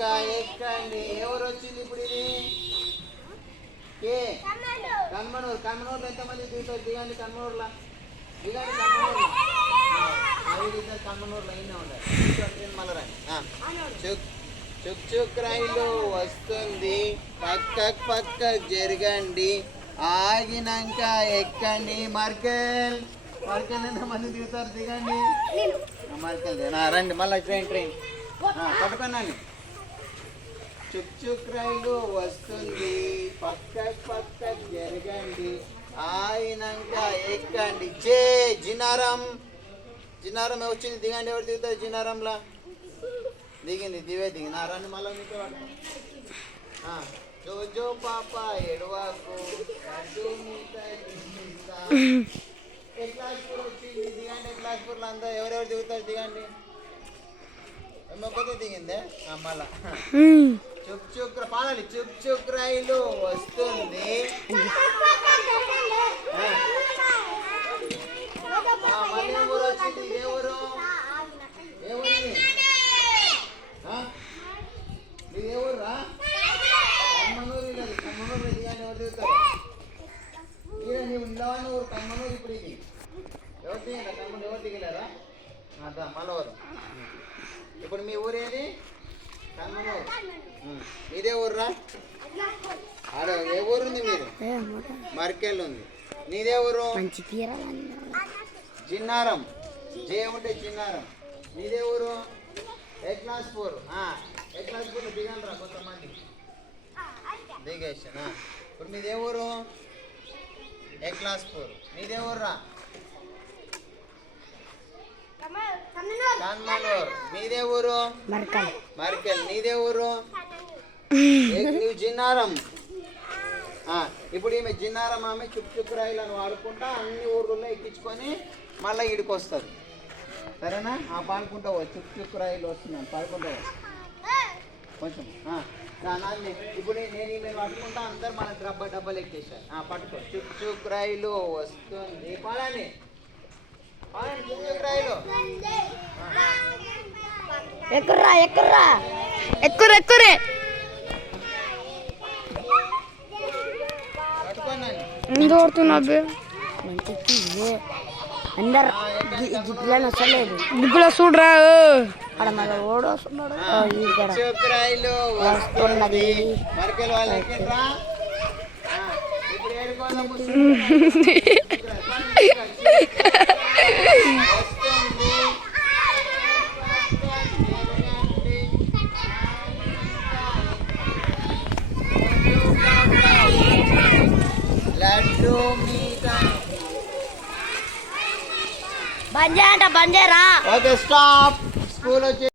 ఆగినాక ఎక్కండి. ఎవరు వచ్చింది ఇప్పుడు ఇది? కన్మనూరు. కన్మనూరులో ఎంతమంది దిగుతారు? దిగండి కన్మనూరులో. దిగండి కన్మనూరులో. కన్మనూరులో అయినా ఉండాలి. మళ్ళీ రండి. చుక్ చుక్ రైలు వస్తుంది. పక్క జరగండి. ఆగినాక ఎక్కండి. మార్కెల్ ఎంతమంది దిగుతారు? దిగండి. మార్కెల్ రండి. మళ్ళీ ట్రైన్ పట్టుకున్నాను. చుక్ చుక్ రైలు వస్తుంది. పక్క జరగండి. ఆగినాక ఎక్కండి. జినారం వచ్చింది. దిగండి. ఎవరు దిగుతారు జినారంలా? దిగింది. దిగి రండి. మళ్ళీ మీతో జో పాప ఎడవాకు క్లాస్పూర్ వచ్చింది. దిగండి. క్లాస్పూర్లో అంతా ఎవరెవరు దిగుతారు? దిగండి. మొక్కతో దిగిందే. మళ్ళా చుక్ పాడాలి. చుక్ రైలు వస్తుంది. మళ్ళీ ఊరు వచ్చింది. ఏ ఊరు? ఇది ఏ ఊరు రా? కమ్మనూరు. లేదు కమ్మనూరు దిగాని ఎవరు దిగుతారు? నీవు నిలవని ఊరు కమ్మనూరు. ఇప్పుడు ఇది ఎవరు దిగారా? కమ్మనూరు ఎవరు దిగలేరా? మనవరు. ఇప్పుడు మీ ఊరేది? కమ్మనూరు. మీదే ఊర్రా? ఆడ ఏ ఊరుంది? మీరు మార్కెల్ ఉంది. నీదే ఊరు? జిన్నారం. ఉంటే జిన్నారం. నీదే ఊరు? క్లాస్పూర్. క్లాస్పూర్లో దిగలరా కొంతమంది? దిగేసానా? ఇప్పుడు మీదే ఊరు? క్లాస్పూర్. నీదే ఊర్రా? కన్మనూరు. మీదే ఊరు? మార్కెల్. నీదే ఊరు? నువ్వు జిన్నారం. ఇప్పుడు ఈమె జిన్నారం ఆమె చుక్ రాయిలను వాడుకుంటా అన్ని ఊర్లలో ఎక్కించుకొని మళ్ళీ ఈడికి వస్తుంది. సరేనా? పాడుకుంటా చుక్ రాయిలు వస్తున్నాను. పాడుకుంటా కొంచెం ఇప్పుడు నేను ఈమె పట్టుకుంటా. అందరు మన డబ్బాలు ఎక్కేసారు. పట్టుకో. చుక్ రాయిలు వస్తుంది. పాడాలి. చుక్ రాయిలు ఎక్కుర్రే అందరు గిప్పులో చూడరా. అక్కడ మళ్ళీ ఓడి వస్తున్నాడు. బంద్ చేయరా? Okay stop. స్కూల్ వచ్చి